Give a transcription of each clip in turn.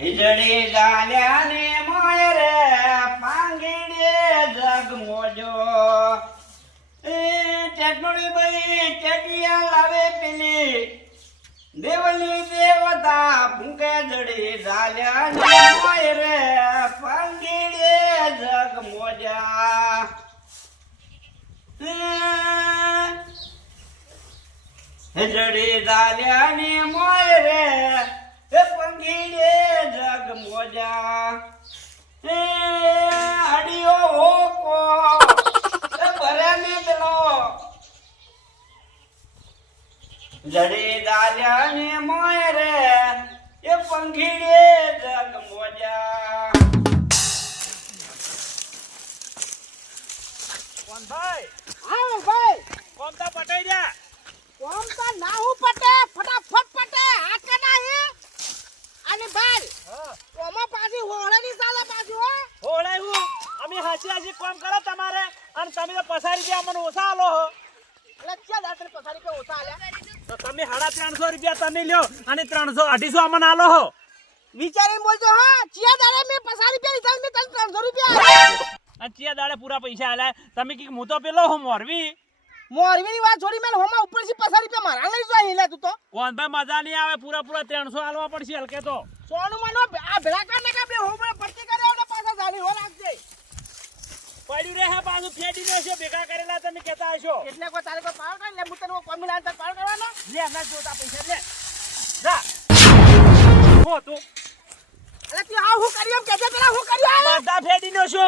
હિજડી જાલ્યાને મોય રે પાંગીડે જગ મોજો એ ચટણી બઈ ચટિયા લાવે પેલી દેવલી દેવતા ભૂકે જડી જાલ્યાને મોય રે પાંગીડે જગ મોજા હિજડી જાલ્યાને મોય રે એ પંગીડે જગ મોજા એ અડિયો હોકો એ ભરે ને પેલો જડી દાલ્યા ને મોય રે એ પંગીડે જગ મોજા કોણ ભાઈ આવો ભાઈ કોમ તો પટાઈ દે કોમ તો ના હું પટે ફટાફટ પટે હાથ ના હે અને ભાઈ હા ઓમાં પાછી હોળેની સાલા પાછી હો હોળાય હું અમે હાસી હાસી કોમ કરો તમારે અને તમે તો પસારી દે અમને ઓછા આલો હો એટલે ક્યાં દાતરે પસારી કે ઓછા આલ્યા તો તમે 350 રૂપિયા તમે લ્યો અને 300 250 અમને આલો હો વિચારીને બોલજો હા ચિયા દાડે મે પસારી પે લીધા મે તને 300 રૂપિયા આલ્યા અને ચિયા દાડે પૂરા પૈસા આલ્યા તમે કી હું તો પેલો હું મોરવી મોરવીની વાત છોડી મેલ હોમાં ઉપરથી પસારી પે મારા લઈ જો હિલા તું તો કોણ ભાઈ મજા નહીં આવે પૂરા 300 આલવા પડશે હલકે તો સોનું માનો આ ભેળા કાને કે બે હોમે પટ્ટી કરે અને પાછા જાણી હો રાખજે પડ્યું રહે પાછું ફેડી નો છે ભેગા કરેલા તમે કહેતા હશો એટલે કોઈ તારે કોઈ પાવ કાઢ લે હું તને કોમી લાલ તાર પાવ કરવાનો લે ના જોતા પૈસા લે જા હો તું અલે તું આ હું કર્યો એમ કેજે પેલા હું કર્યો બધા ફેડી નો છો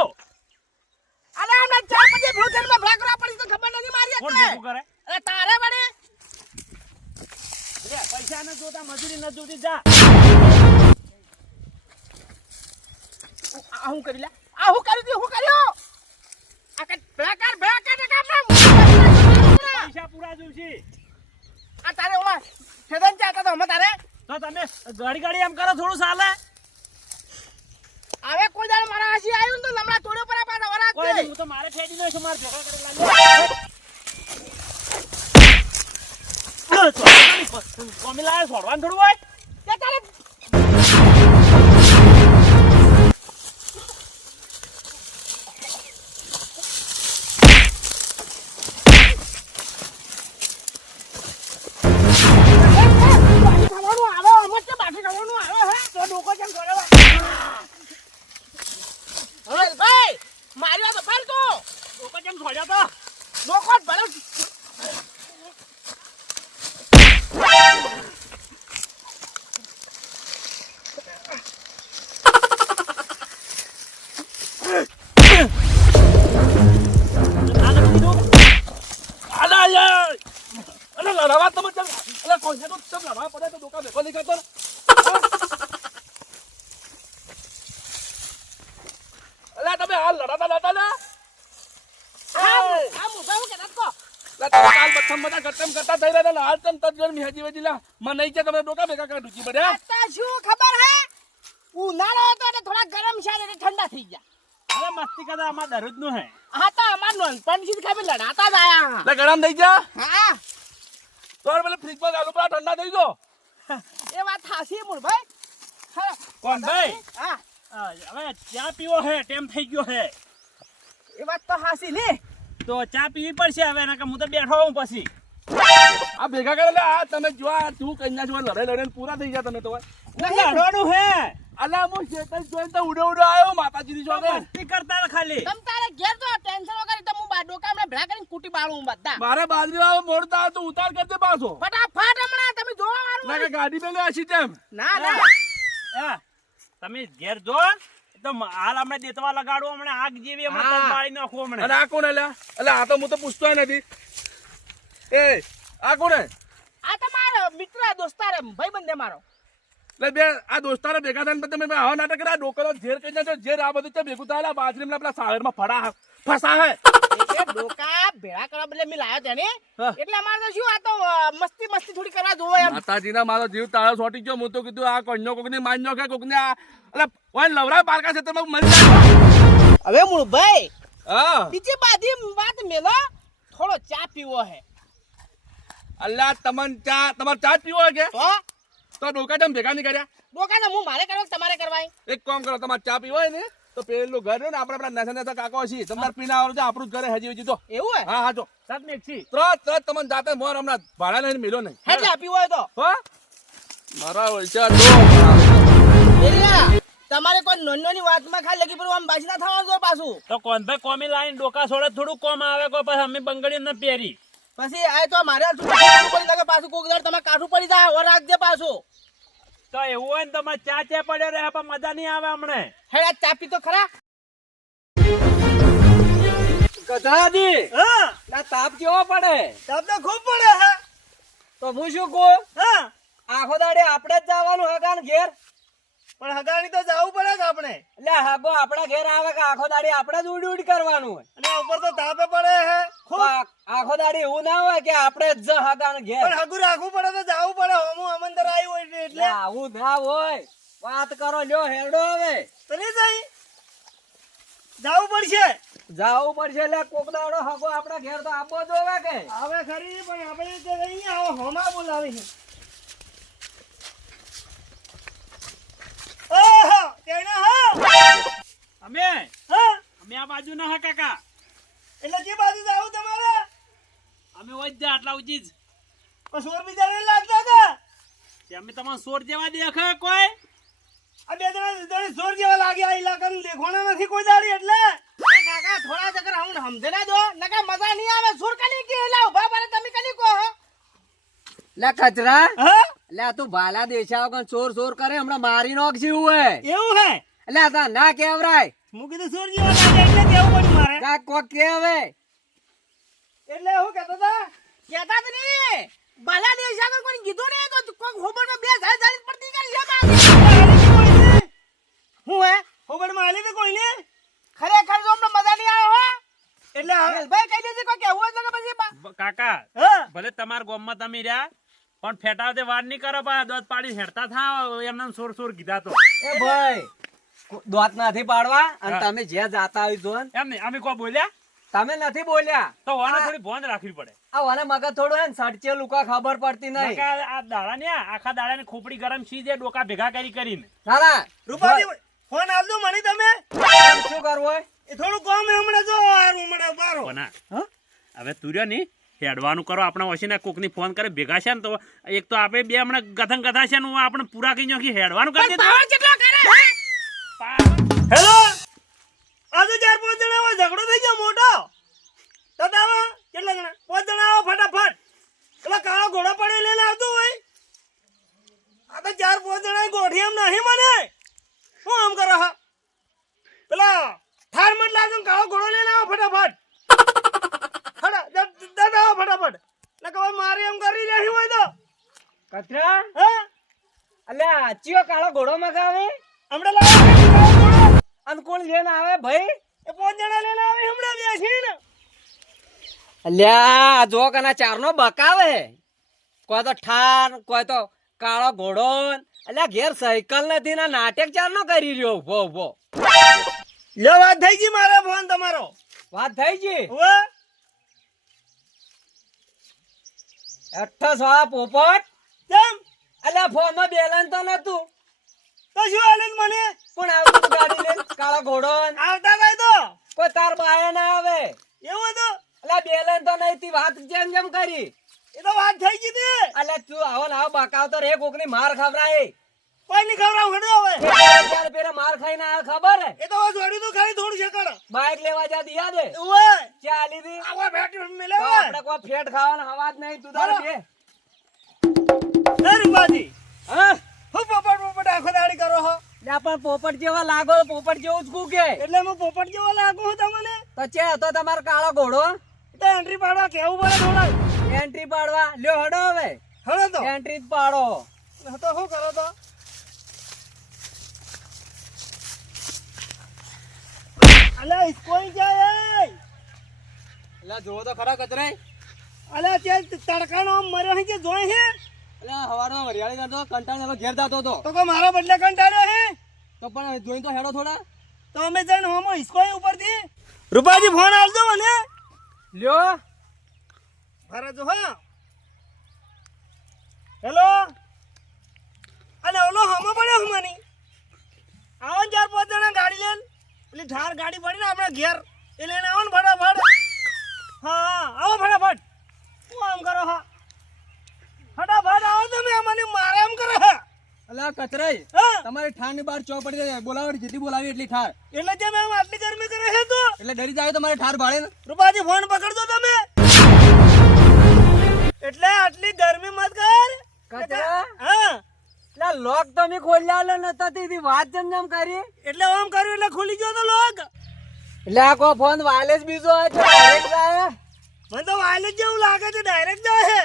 અલે હમણાં 4-5 ભૂજન માં ભલા કરવા પડી તો ખબર નથી મારી કોણ એટલે ભેગું કરે અરે તારે વડે લે પૈસા ન જોતા મજૂરી ન જોતી જા આ હું કરી લે આ હું કરી દી હું કર્યો આ કે ભલાકાર ને કામ પૈસા પૂરા જોઈશે આ તારે ઓમાં છેદન ચાતા તો હમ તારે તો તમે ગાડી એમ કરો થોડું ચાલે હવે કોઈ દાડે મારા હાસી આવ્યું ને તો લમડા તોડ્યો પર પાછા વરાક કોઈ દે નહીં, હું તો મારે ફેડી નો છું મારે ભેગા કરેલા કોમિલા છોડવાનું થોડું હોય તે તારે ખાવાનું આવે અમર કે બાકી ખાવાનું આવે હે તો ડોકો કેમ કરે હવે ભાઈ માર્યો તો ફેર તો લોકો કેમ છોડ્યા તો ડોકો ભલો લડાવા તમે ચાલ કોણ છે તો લડાવા પડે તો દુકાન ભેગો નહીં કરતો અલ્યા તમે હાલ લડાતા ને આ મુભા હું કેતા કો કાલ બથમ બધા ગટમ કરતા થઈ રહ્યા હાલ તમ તજ મિહાજી વજીલા મને નહીં કે તમે ડોકા ભેગા કરી દુચી પડે આતા શું ખબર હે ઉનાળો હતો એટલે થોડા ગરમ છે એટલે ઠંડા થઈ ગયા અરે મસ્તી કરતા અમાર દરરોજ નું હે હા તો અમાર નોનપણ થી ખબર લડાતા જ આયા એટલે ગરમ થઈ જા હા તો પેલે ફ્રીજ માં આલુ પડા ઠંડા થઈ ગયો એ વાત થાસી મુરભાઈ હા કોણ ભાઈ હા હવે ચા પીવો હે ટેમ થઈ ગયો હે એ વાત તો હાસી ને તો ચા પીવી પડશે હવે એના કે હું તો બેઠો હું પછી આ ભેગા કરે આ તમે જો આ તું કન્યા જો લડે પૂરા થઈ ગયા તમે તો લડવાનું હે અલા હું શેતલ જોઈને તો ઉડો આવ્યો માતાજીની જોડે મસ્તી કરતા ને ખાલી તમ તારે ઘેર તો ટેન્શન વગર તો હું ડોકા હમણાં ભેળા કરીને કૂટી બાળું બધા મારે બાજરી વાળો મોડતા આવે તો ઉતાર કરજે પાછો ફટાફટ હમણાં તમે જોવા ના વાળું કે ગાડી પેલે હસી તેમ ના ના હા તમે ઘેર જો તો હાલ હમણાં દેતવા લગાડો હમણાં આગ જેવી હમણાં હા. તજ બાળી નાખો અને હમણાં આ કોણ અલ્યા એટલે આ તો હું તો પૂછતો નથી એ આ કોણ આ તમારો મિત્ર દોસ્તાર ભાઈ બંને મારો એટલે બે આ દોસ્તારો ભેગા થઈને તમે આવા નાટક કર્યા ડોકરો ઝેર કહી નાખો ઝેર આ બધું ત્યાં ભેગું થાય બાજરી પેલા સાગરમાં ફસા હે એટલે ડોકા ભેળા કરવા બદલે મેં લાયો તેને હા. એટલે અમારે તો શું આ તો મસ્તી થોડી કરવા જોવો એમ માતાજીના મારો જીવ તાળો છોટી ગયો હું તો કીધું આ કોઈનો કોકની માન્યો કે કોકને આ એટલે ઓય લવરાય પારકા છે તમે મરી જાય હવે મુરભાઈ હા બીજી બાધી વાત મેલો થોડો ચા પીવો હે અલ્લા તમાર ચા પીવો હે કે તો તો ડોકા કેમ ભેગા નહીં કર્યા? ડોકા તો હું મારે કરવા કે તમારે કરવાય? એક કામ કરો, તમારે ચા પીવો હોય ને તો પેલું ઘર ને આપણે આપણા નાસા નાસા કાકો છીએ, તમારે પીને આવજો, આપણું જ ઘરે હજી હજી તો. એવું હે? હા હા જો ત્રણ તમને જાતે મોર હમણાં ભાડા લઈને મિલો નહીં. એટલે આપી હોય તો હો મારા ઓળખ્યા તો એરિયા તમારે કોઈ નોની વાતમાં ખાલી લગી પડવું આમ બાજી ના થવાનું જો પાછું. તો કોણ ભાઈ કોમી લાઈન ડોકા છોડે થોડું કોમ આવે કોઈ પછી અમે બંગડી ન પહેરી પછી આ તો મારે પડી લાગે પાછું કોક દાડ તમારે કાઠું પડી જાય ઓર રાખજે પાછું. તો એવું હોય ને તો મારે ચા પડ્યો રહે પણ મજા નહીં આવે હમણે. હેડ આ ચાપી તો ખરા. ગધાજી હા ના તાપ કેવો પડે? તાપ તો ખૂબ પડે હે. તો હું શું કહું, હા આખો દાડે આપણે જ જવાનું હગાન ઘેર? પણ હગાણી તો જવું પડે કે આપણે. એટલે હાગો આપણા ઘેર આવે કે આખો દાડે આપણે જ ઉડી ઉડી કરવાનું હોય? અને ઉપર તો તાપે પડે હે ખૂબ. આખો દાડે એવું ના હોય કે આપણે જ હગાન ઘેર? પણ હગું રાખવું પડે તો જવું પડે. હોમું અમંદર આવ્યું હોય એટલે આવું ના હોય, વાત કરો લ્યો હેડો હવે તને જઈ જવું પડશે. જાવું પડશે. એટલે કોક દાડો હગો આપણા ઘેર તો આપવો જોવે કે? આવે ખરી પણ આપણે તો અહીંયા આવો હોમા બોલાવી છે. ઓહો તેને હા અમે હા આ બાજુ ના હા કાકા, એટલે જે બાજુ જાવ તમારે અમે હોય જ જા આટલા ઉજી જ. પણ સોર બીજા ને લાગતા હતા. તે અમે તમારે સોર જેવા દેખે કોઈ? આ બે જણા સોર જેવા લાગ્યા. આ ઇલાકાનું દેખોણા નથી કોઈ દાડી એટલે. કાકા થોડા ચક્કર હું સમજે ના દો નકા મજા નહીં આવે. સુર કની કે એલા ઉભા પારે તમે કની કો હો. લે કચરા, હા એટલે તું ભાલા દેશાવ કે ચોર ચોર કરે હમણાં મારી નોખ જેવું હોય. એવું હે. એટલે તા ના કેવરાય, હું કીધું સોર જેવા લાગે એટલે કેવું પડ્યું મારે. કા કોક કે હવે એટલે હું કહેતો હતા કહેતા જ નહીં. બાલા દેશા કર કોઈ કીધું ને તો કોક હોબળ માં 2040 પડતી કરી છે બાકી. હું હે હોબળ માં આલી તો કોઈ ને ખરેખર જો અમને મજા નહીં આવે હો. એટલે ભાઈ કહી દેજે કોઈ કેવું હોય તો પછી કાકા હા ભલે તમારા ગામમાં તમે રહ્યા પણ ફેટાવતે વાર નહીં કરો પા દોત પાડી હેડતા થાવ એમને સોર સોર કીધા તો એ ભાઈ દોત નથી પાડવા અને તમે જે જાતા હોય જો ને, એમ નહીં અમે કોઈ બોલ્યા તમે નથી બોલ્યા તો વાને થોડી ભોંદ રાખવી પડે. આ વાને મગજ થોડું હે ને સડચે લુકા ખબર પડતી નહીં. નકા આ દાડા ને આખા દાડા ની ખોપડી ગરમ છે ડોકા ભેગા કરીને ના ના રૂપાજી ફોન આપજો મને તમે. શું કરવું હોય? એ થોડું કામ હે હમણાં જો આ હમણાં બારો. કોના હા? હવે તુર્યો ની હેડવાનું કરો આપણા વસીને કોક ની ફોન કરે ભેગા છે ને તો એક તો આપણે બે હમણાં ગથન ગથા છે ને હું આપણે પૂરા કઈ નાખી હેડવાનું કરી દે. પાવર કેટલો કરે હેલો આજે 4-5 જણા આવો ઝઘડો થઈ ગયો મોટો. દાદા કેટલા જણા 5 જણા આવો ફટાફટ. પેલા કાળો ઘોડો પડે લઈને આવતો હોય. આ તો 4-5 જણા ગોઠી એમ નહીં મને. શું આમ કરો હા? પેલા ઠાર મત લાગો કાળો ઘોડો લઈને આવો ફટાફટ. દાદા આવો ફટાફટ. નકર મારે એમ કરી રહી હોય તો કચરા, હા અલ્યા ચિયો કાળો ઘોડો મગાવે હમણાં લાવો. અને કોણ લઈને આવે ભાઈ? એ 5 જણા લઈને આવે હમણાં બેસીને. અલ્યા જો કના ચાર નો બકાવે, કોઈ તો ઠાર કોઈ તો કાળો ઘોડો. અલ્યા ઘેર સાયકલ નથી ને નાટક ચાર નો કરી રહ્યો ઉભો ઉભો. લે વાત થઈ ગઈ મારો ફોન તમારો. વાત થઈ ગઈ. હવે અઠ્ઠો સવા પોપટ. કેમ અલ્યા ફોન માં બેલેન્સ તો નતું. તો શું હાલે મને કોણ આવતું તું ગાડી લઈને? કાળો ઘોડો. આવતા ભાઈ તો કોઈ તાર બાયા ના આવે. એવું તો અલ્યા બેલેન્સ તો નહીં તી વાત જેમ જેમ કરી. એ તો વાત થઈ ગઈ હતી. અલ્યા તું આવો ને આવો બકાવતો રે કોક ની માર ખવરાય. કોઈ ની ખબર હડો હવે. ત્યારે પેલા માર ખાઈને આવે ખબર હે? એ તો જોડી તો ખાલી થોડું શેકડ. બાઈક લેવા જા દિયા દે ઓય ચાલી દી. આવા બેઠી મેલે તો આપણે કોઈ ફેટ ખાવાનો હવાજ નહીં. તું તારે બે નરબાજી હા હું પોપટ આખો દાડી કરો હો. લે પણ પોપટ જેવા લાગો. પોપટ જેવું જ કુ કે એટલે હું પોપટ જેવો લાગુ હું તમને. તો છે હતો તમારો કાળો ઘોડો. તો એન્ટ્રી પાડવા કેવું પડે થોડા. એન્ટ્રી પાડવા લ્યો હડો હવે હળો તો એન્ટ્રી જ પાડો. તો શું કરો તો અલા ઇસ્કોઈ જાય. એટલે જોવો તો ખરા કચરે. અલા તે તડકાનો આમ મર્યો હે કે જોઈ હે. એટલે હવારો હરિયાળી કરતો કંટાળ ઘેર જતો હતો તો કો મારા બદલે કંટાળ્યો હે. તો પણ જોઈ તો હેડો થોડા. તો અમે જઈને હોમો ઇસ્કોઈ ઉપરથી રૂપાજી ફોન આવજો મને. લ્યો ફરજો હા. હેલો ગાડી પડી ને આપણે ઘેર એ લઈને આવો ને ફટાફટ. હા આવો ફટાફટ. શું આમ કરો હા? ફટાફટ આવો તમે, મને મારે એમ કરે હે. અલા કચરાઈ હા તમારી ઠાર ની બહાર ચો પડી જાય, બોલાવો જેટલી બોલાવી એટલી ઠાર. એટલે જે મેં આટલી ગરમી કરે છે તો એટલે ડરી જાય તમારે ઠાર ભાડે ને. રૂપાજી ફોન પકડજો તમે. એટલે આટલી ગરમી મત કર. કચરા હા એટલે લોક તમે ખોલ્યા લો નતા તે વાત જમ કરી. એટલે આમ કર્યું એટલે ખુલી ગયો તો લોક. એટલે આ કો ફોન વાયરલેસ બીજો હોય તો direct જાય. મને તો વાયલેજ જેવું લાગે છે, ડાયરેક્ટ જાય છે.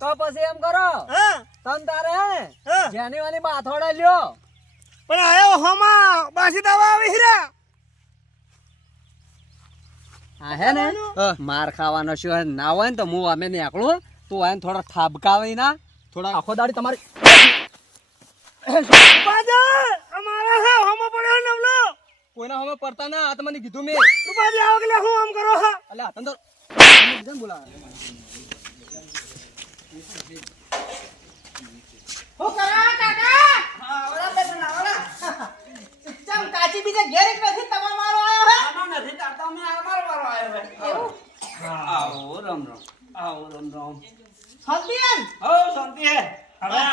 તો પછી એમ કરો હા તમ તારે હે હા જેની વાલી બાથોડા લ્યો. પણ આયો હોમાં બાસી દવા આવી હીરા. હા હે ને માર ખાવાનો શું હે, ના હોય ને તો હું અમે નીકળું તું હોય ને થોડા ઠાબકાવી ના, થોડા આખો દાડી તમારી બાજા અમારા હે હોમાં પડ્યો ને નવલો. કોઈના હમે પડતા ના, આ તમને કીધું મેં. રૂપાજી આવો કે હું આમ કરો હા. અલે આ તંદર બોલા હો કરા કાકા હા ઓલા બેન ઓલા ચમ કાચી બીજે ઘેર એક નથી તમાર મારો આયો હે આનો નથી તાતા મે અમાર વારો આવ્યો હે. એવું આવો રામ રામ, આવો રામ રામ. હલ્દીન હો શાંતિ હે. હવે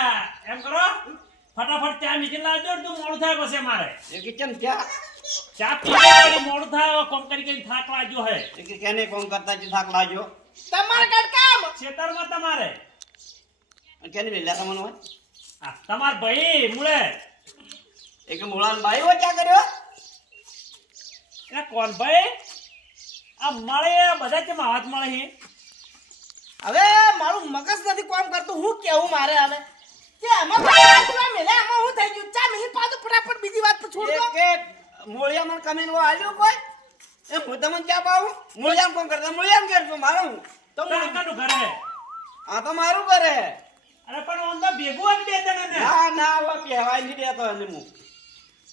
એમ કરો ફટાફટ ચા નીચે લાવજો, તું મોડું થાય પછી મારે એ કિચન ક્યાં ચા પીવા મોડું થાય, કોમ કરી થાક લાગ્યો હે. એ કે કેને કોમ કરતા જ થાક લાગ્યો. તમાર ગડકામ ખેતરમાં તમારે કેને વેલા તમને હોય આ તમાર ભાઈ મુળે એ કે મુળાન ભાઈ હોય ક્યાં કર્યો. એ કોણ ભાઈ આ મળે બધા કેમ હાથ મળે છે. હવે મારું મગજ નથી કામ કરતું, હું કેવું મારે હવે કે આમાં પાછું મેલે આમાં હું થઈ ગયું ચા મિનિટ પાછું ફટાફટ બીજી વાત તો છોડ દો. કે મોળિયા મને કમેન વો આલ્યો કોઈ એ હું તમને ક્યાં પાવું. મોળિયામ કોમ કરતા મોળિયામ કરજો મારું તો કાકાનું ઘર હે. આ તો મારું કરે. અરે પણ ઓન તો ભેગું જ બે જણા ને ના ના હવે કહેવાય નહીં દેતો એને હું.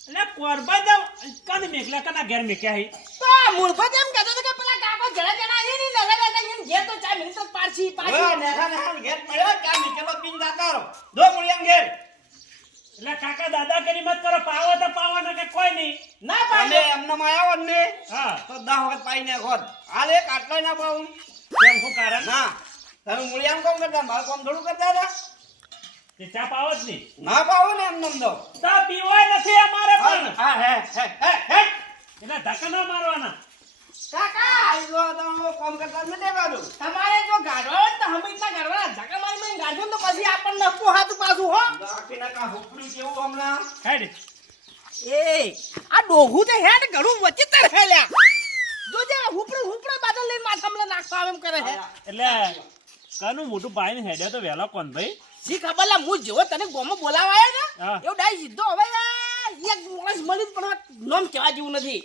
એટલે કોરબા જાવ કને મેકલા કના ઘેર મેક્યા હી. તો મૂળભત એમ કહેતો હતો કે પેલા કાકો જણા જણા અહીં નહીં લગા લગા એમ ઘેર તો ચા મિનિટ જ પાછી હવે પાછી નેખા નેખા ઘેર પડ્યો ક્યાં નીચેલો પીન જાતારો દો મોળિયામ ઘેર. એટલે કાકા દાદાગીરી મત કરો, પાવો તો પાવો ને કે કોઈ નહીં. ના અને પાડે એમને માયા ને હા તો 10 વખત પાઈ ને ખોદ હાલ એક આટલો ના પાવું. કેમ શું કારણ ના તમે મોળિયામ કોમ કરતા મારું કોમ થોડું કરતા હતા. તે ચા પાવો જ નહીં. ના પાવો ને એમને દો. ચા પીવાય નથી અમારે પણ. હા હે હે હે એટલે ધક્કા ન મારવાના. કાકા આઈ જો તમે કોમ કરતા નથી દેવાનું. તમારે જો ગાડવા હોય તો હમીરના ગાડવા ધક્કા મારી મારી ગાડજો તો પછી આપણને નફો હાથ પાછું હો. બાકી ના કા હુકડી કેવું હમણાં. હેડ એ આ ડોહું તો હેડ ઘણું વચિત્ર હેલ્યા જોજે હુપડે બાદલ લઈને માથામાં નાખવા આવે એમ કરે હે. એટલે કનું મોટું ભાઈ ને હેડ્યો તો વેલો કોણ ભાઈ. શી ખબર લા હું જેવો તને ગોમો બોલાવા આવ્યો ને હા. એવું ડાઈ સીધો હવે એક માણસ મળી પણ નોમ કહેવા જેવું નથી.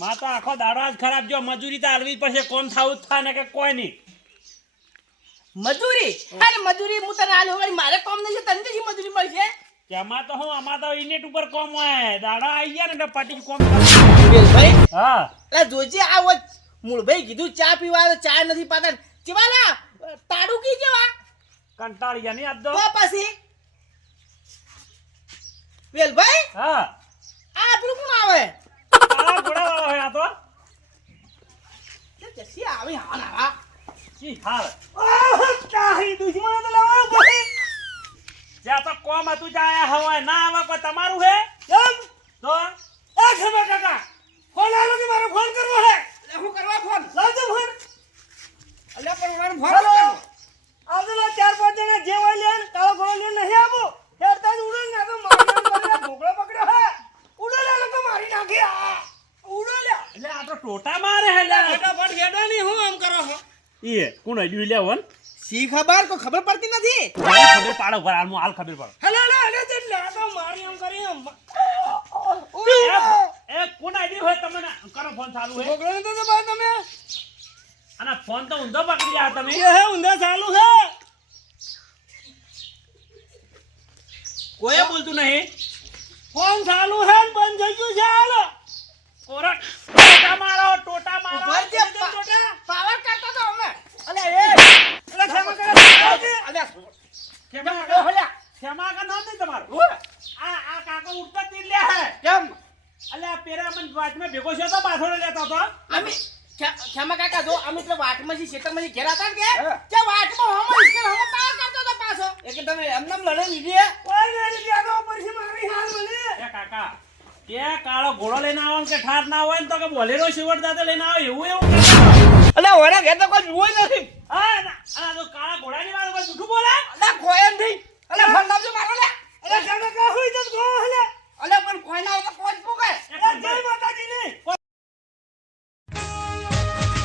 માં તો આખો દાડો જ ખરાબ, જો મજૂરી તો હાલવી પડશે, કોમ થાવું જ થાય ને કે કોઈ નહીં. મજૂરી અરે મજૂરી હું તને આલ્યો વળી મારે કોમ નહીં તને શી મજૂરી મળશે. તેમાં તો હું આમાં તો ઇનેટ ઉપર કોમ હોય, દાડા આવી ગયા ને એટલે પાટી કોમ. ભાઈ હા એટલે જોજે આ વચ મૂળભાઈ કીધું ચા પીવા તો ચા નથી પાતા ચીવાલા તાડું કી જેવા કંટાળી ગયા નહીં આજ તો. તો પછી વેલભાઈ હા આ આપણું કોણ આવે કાળા ઘોડાવાળો હોય આ તો. તે જસી આવી હા ના ઈ હાલ કાહી દુશ્મનો તો લાવવાનો પછી જ્યાં તો કોમ હતું જાય હવાય ના આવે કોઈ તમારું હે કેમ તો. એ ખબર કાકા ફોન આવ્યો કે મારો ફોન કરવો હે. એટલે હું કરવા ફોન. લાવજો ફોન. એટલે પણ મારું ફોન હેલો કરવાનું. આવજો ને 4-5 જણા જે હોય લે કાળો ઘોડો લઈને નહીં આવો હેડતા જ ઉડે ને તો મારી ઢોકળો પકડ્યો હે ઉડો લે લોકો મારી નાખી આ ઉડો લે એટલે આ તો ટોટા મારે હે લે. ફટાફટ હેડો નહીં હું આમ કરો છો. ઈ કોણ અડ્યું લે વન શી ખબર કોઈ ખબર પડતી નથી. ખબર પાડો ઘર હાલ ખબર પડે. હેલો લે લે એટલે આ તો મારી એમ કરી એમ એ કોણ અડ્યું હોય તમને કરો ફોન ચાલુ હે ઢોકળો નતો તો ભાઈ તમે અને ફોન તો ઊંધો પકડી આ તમે. એ હે ઊંધા ચાલુ હે કોઈ બોલતું નહીં. ફોન ચાલુ હે ને બંધ થઈ ગયું છે હાલો ઓરા ટોટા મારો ટોટા મારો. ઉપર જે પાવર કરતો તો અમે અલે એટલે ખેમા કરે અલ્યા ખેમા હલ્યા ખેમા કા નામ નહીં તમારું. આ કાકો ઉઠતા તીર લે હે કેમ અલ્યા પેલા અમને વાતમાં ભેગો છે તો પાછળ લેતો હતો અમે ક્ષમા કાકા જો અમે તો વાટમાંથી ખેતરમાંથી ઘેર હતા ને કે વાટમાં હમો ઇસ્કર હમો પાર કરતો તો પાછો એ કે તમે એમને લડે લીધી કોઈ નહીં જાગો પરથી મારી હાલ મને એ કાકા કે કાળો ઘોડો લઈને આવો ને કે ઠાર ના હોય ને તો કે બોલેરો શિવડ દાદા લઈને આવો એવું કરતા અલે ઓના ઘેર તો કોઈ જોઈ નથી હા ના આ તો કાળા ઘોડાની વાત કોઈ જૂઠું બોલે અલા કોયન ભાઈ અલા ફોન લાવજો મારો લે અરે જાગો કા હોય તો ગો હલે અલા પણ કોઈ ના હોય તો કોઈ પૂકે જય માતાજીની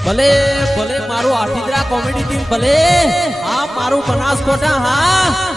ભલે ભલે મારું આઠીદરા કોમેડી ટીમ ભલે હા મારું બનાસકોટા હા